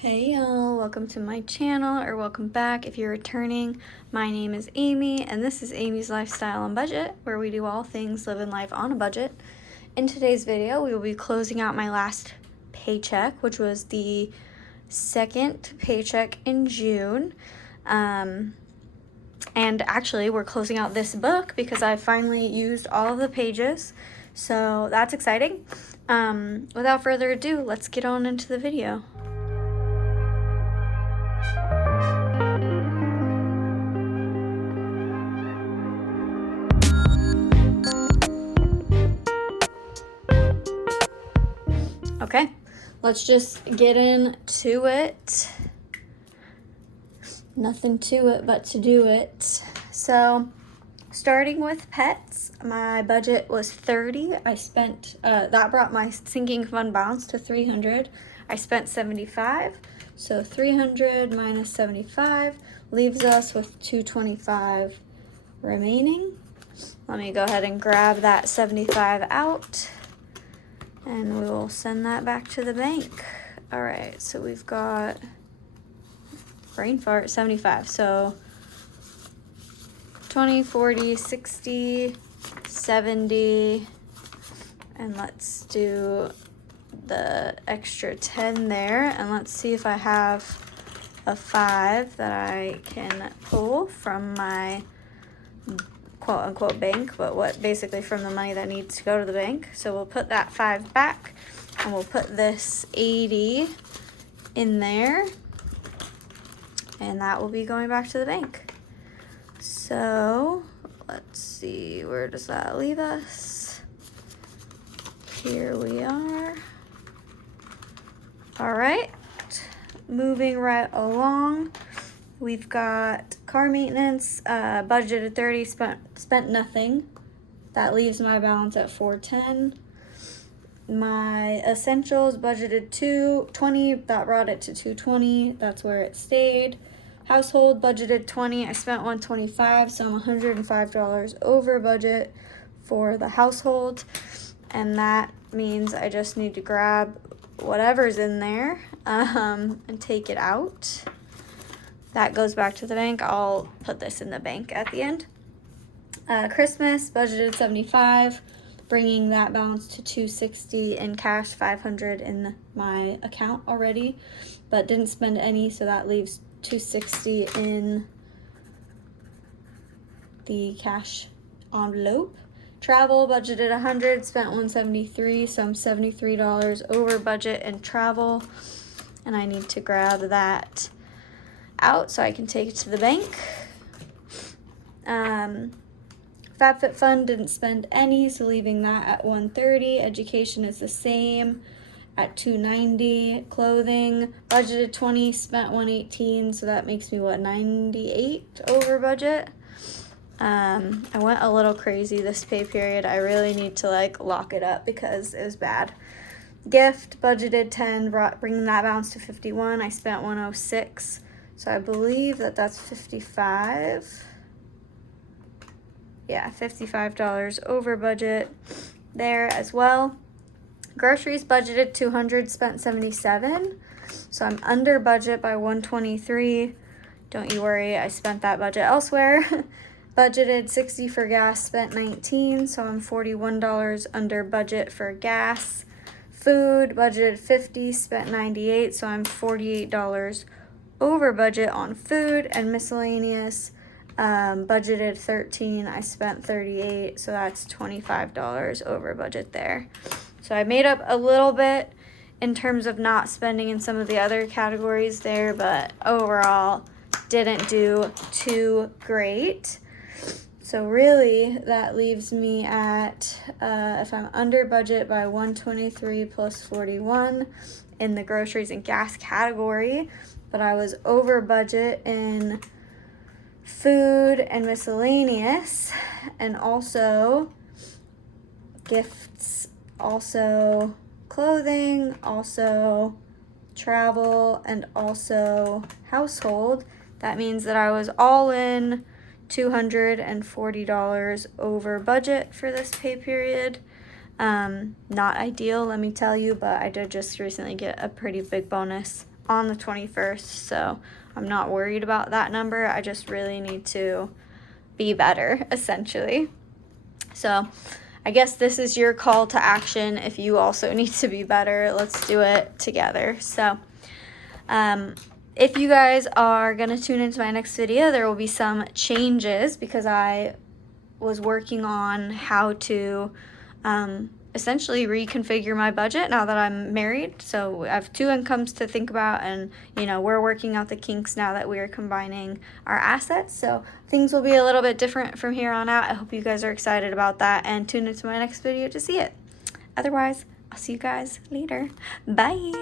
Hey y'all, welcome to my channel, or welcome back if you're returning. My name is Amy, and this is Amy's Lifestyle on Budget, where we do all things living life on a budget. In today's video, we will be closing out my last paycheck, which was the second paycheck in June. And actually, we're closing out this book because I finally used all of the pages, so that's exciting. Without further ado, let's get on into the video. Okay, let's just get into it. Nothing to it but to do it. So, starting with pets, my budget was $30. I spent, that brought my sinking fund balance to $300. I spent $75. So $300 minus $75 leaves us with $225 remaining. Let me go ahead and grab that $75 out, and we will send that back to the bank. All right, so we've got brain fart, 75. So 20, 40, 60, 70, and let's do the extra 10 there, and let's see if I have a 5 that I can pull from my quote-unquote bank, but what basically from the money that needs to go to the bank. So we'll put that 5 back, and we'll put this 80 in there, and that will be going back to the bank. So let's see, where does that leave us? Here we are. All right, moving right along. We've got car maintenance, budgeted 30, spent nothing. That leaves my balance at 410. My essentials budgeted 220, that brought it to 220. That's where it stayed. Household budgeted 20, I spent 125, so I'm $105 over budget for the household. And that means I just need to grab whatever's in there and take it out. That goes back to the bank. I'll put this in the bank at the end. Christmas, budgeted 75, bringing that balance to 260 in cash, 500 in my account already, but didn't spend any, so that leaves 260 in the cash envelope. Travel, budgeted 100, spent 173, so I'm $73 over budget in travel, and I need to grab that out so I can take it to the bank. FabFitFun didn't spend any, so leaving that at 130. Education is the same at 290. Clothing budgeted 20, spent 118, so that makes me 98 over budget. I went a little crazy this pay period. I really need to lock it up because it was bad. Gift budgeted 10, bringing that balance to 51. I spent 106. So I believe that's 55. Yeah, $55 over budget there as well. Groceries budgeted 200, spent 77. So I'm under budget by 123. Don't you worry, I spent that budget elsewhere. Budgeted 60 for gas, spent 19. So I'm $41 under budget for gas. Food budgeted 50, spent 98. So I'm $48 over budget on food. And miscellaneous budgeted 13, I spent 38, so that's $25 over budget there. So I made up a little bit in terms of not spending in some of the other categories there, but overall didn't do too great. So really that leaves me at, if I'm under budget by 123 plus 41 in the groceries and gas category, but I was over budget in food and miscellaneous, and also gifts, also clothing, also travel, and also household. That means that I was all in $240 over budget for this pay period. Not ideal, let me tell you, but I did just recently get a pretty big bonus on the 21st, so I'm not worried about that number. I just really need to be better, essentially. So I guess this is your call to action. If you also need to be better, let's do it together. So if you guys are going to tune into my next video, there will be some changes because I was working on how to essentially reconfigure my budget now that I'm married. So I have 2 incomes to think about, and we're working out the kinks now that we are combining our assets. So things will be a little bit different from here on out. I hope you guys are excited about that, and tune into my next video to see it. Otherwise, I'll see you guys later. Bye.